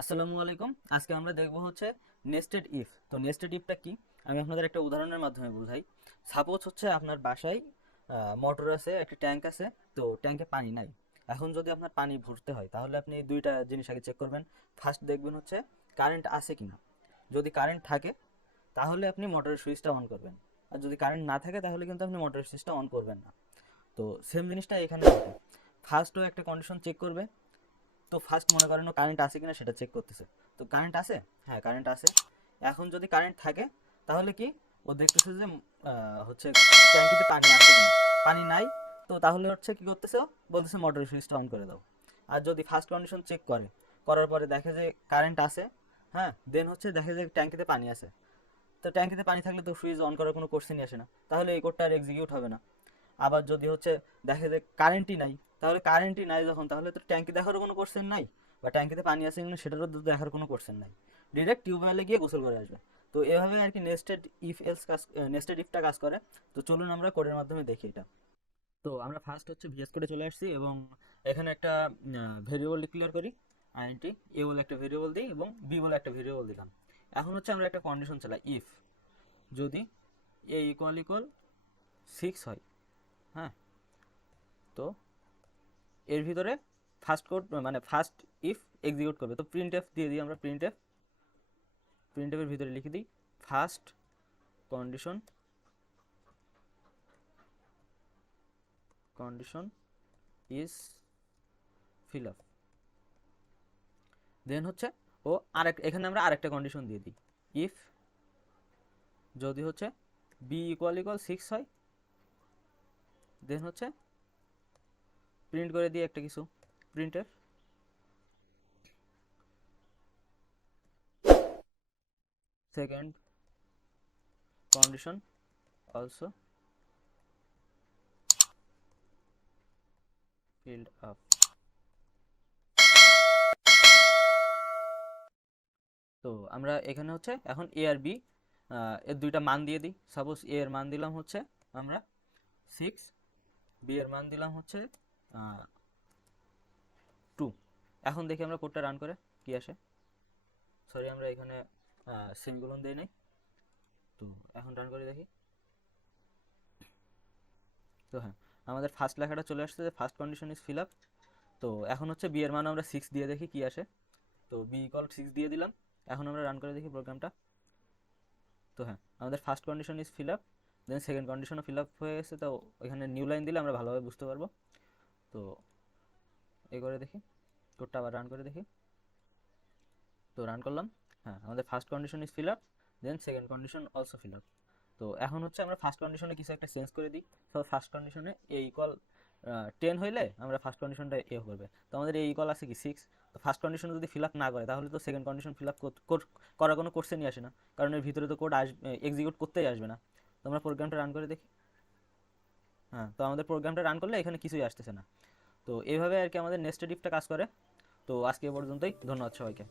আসসালামু আলাইকুম। আজকে আমরা দেখব হচ্ছে নেস্টেড ইফ। তো নেস্টেড ইফটা কি আমি আপনাদের একটা উদাহরণের মাধ্যমে বোঝাই। সাপোজ হচ্ছে আপনার বাসায় মোটর আছে, একটা ট্যাঙ্ক আছে। তো ট্যাঙ্কে পানি নাই। এখন যদি আপনার পানি ভরতে হয় তাহলে আপনি এই দুইটা জিনিস আগে চেক করবেন। ফার্স্ট দেখবেন হচ্ছে কারেন্ট আছে কিনা। যদি কারেন্ট থাকে তাহলে আপনি মোটরের সুইচটা অন করবেন। আর যদি কারেন্ট না থাকে তাহলে কিন্তু আপনি মোটরের সুইচটা অন করবেন না। তো সেম জিনিসটা এখানে হবে। ফার্স্টও একটা কন্ডিশন চেক করবে। তো ফার্স্ট মনে করেন কারেন্ট আছে কিনা সেটা চেক করতেছে। তো কারেন্ট আছে, হ্যাঁ কারেন্ট আছে। এখন যদি কারেন্ট থাকে তাহলে কি ও দেখতেছে যে হচ্ছে ট্যাঙ্কিতে পানি আছে কিনা। পানি নাই। তো তাহলে হচ্ছে কি করতেছে, ও বলতেছে মোটরের সুইচটা অন করে দাও। আর যদি ফার্স্ট কন্ডিশন চেক করে, করার পরে দেখে যে কারেন্ট আছে, হ্যাঁ দেন হচ্ছে দেখে যে ট্যাঙ্কিতে পানি আছে। তো ট্যাঙ্কিতে পানি থাকলে তো সুইচ অন করার কোনো কোশ্চেনই আসে না, তাহলে এই কোডটা আর এক্সিকিউট হবে না। আবার যদি হচ্ছে দেখে যে কারেন্টই নাই, তাহলে কারেন্টই নাই যখন তাহলে তো ট্যাঙ্কি দেখারও কোনো কোশ্চেন নাই, বা ট্যাঙ্কিতে পানি আছে কিনা সেটারও তো দেখার কোনো কোশ্চেন নাই। ডিরেক্ট টিউবওয়েলে গিয়ে গোসল করে আসবে। তো এভাবে আর কি নেস্টেড ইফ এলস কাজ, নেস্টেড ইফটা কাজ করে। তো চলুন আমরা কোডের মাধ্যমে দেখি এটা। তো আমরা ফার্স্ট হচ্ছে ভিএস কোডে চলে আসছি এবং এখানে একটা ভেরিয়েবল ডিক্লেয়ার করি। আইএনটি এ বলে একটা ভেরিয়েবল দিই এবং বি বলে একটা ভেরিয়েবল দিলাম। এখন হচ্ছে আমরা একটা কন্ডিশন চালাই, ইফ যদি এ ইকুয়াল ইকুয়াল 6 হয়, হ্যাঁ, তো এর ভিতরে ফার্স্ট কোড মানে ফার্স্ট ইফ এক্সিকিউট করবে। তো প্রিন্ট এফ দিয়ে দিই আমরা, প্রিন্ট এফের ভিতরে লিখে দিই first condition condition is fill up. Then হচ্ছে ও আরেক, এখানে আমরা আরেকটা কন্ডিশন দিয়ে দিই, ইফ যদি হচ্ছে বি ইকুয়াল ইকুয়াল 6 হয়, দেন হচ্ছে প্রিন্ট করে দিই একটা কিছু, print F second condition also filled up. তো আমরা এখানে হচ্ছে এখন এ আর বি এর দুইটা মান দিয়ে দিই। সাপোজ এ এর মান দিলাম হচ্ছে আমরা 6, বি এর মান দিলাম হচ্ছে 2। এখন দেখি আমরা কোডটা রান করে কি আসে। সরি আমরা এখানে সেমিকোলন দেই নাই। তো এখন রান করে দেখি। তো হ্যাঁ, আমাদের ফার্স্ট লেখাটা চলে আসছে যে first condition is fill up. তো এখন হচ্ছে বি এর মান আমরা 6 দিয়ে দেখি কি আসে। তো বি ইকুয়াল 6 দিয়ে দিলাম। এখন আমরা রান করে দেখি প্রোগ্রামটা। তো হ্যাঁ, আমাদের first condition is fill up, then second কন্ডিশনও ফিল আপ হয়ে গেছে। তো এখানে নিউ লাইন দিলে আমরা ভালোভাবে বুঝতে পারবো। তো এই করে দেখি, কোডটা আবার রান করে দেখি। তো রান করলাম, হ্যাঁ আমাদের first condition is fill up, then second condition also fill up. তো এখন হচ্ছে আমরা ফার্স্ট কন্ডিশনে কিছু একটা চেঞ্জ করে দিই। তো ফার্স্ট কন্ডিশনে এ ইকুয়াল 10 হইলে আমরা ফার্স্ট কন্ডিশনটা এ করবে। তো আমাদের এ ইকুয়াল আছে কি 6। তো ফার্স্ট কন্ডিশন যদি ফিল আপ না করে তাহলে তো সেকেন্ড কন্ডিশন ফিল আপ করার কোনো কোশ্চেনই আসে না, কারণ এর ভিতরে তো কোড আসবে, এক্সিকিউট করতেই আসবে না। তো আমরা প্রোগ্রামটা রান করে দেখি। হ্যাঁ, তো আমাদের প্রোগ্রামটা রান করলে এখানে কিছুই আসতেছে না। তো এইভাবে আর কি আমাদের নেস্টেড ইফটা কাজ করে। তো আজকে এ পর্যন্তই, ধন্যবাদ সবাইকে।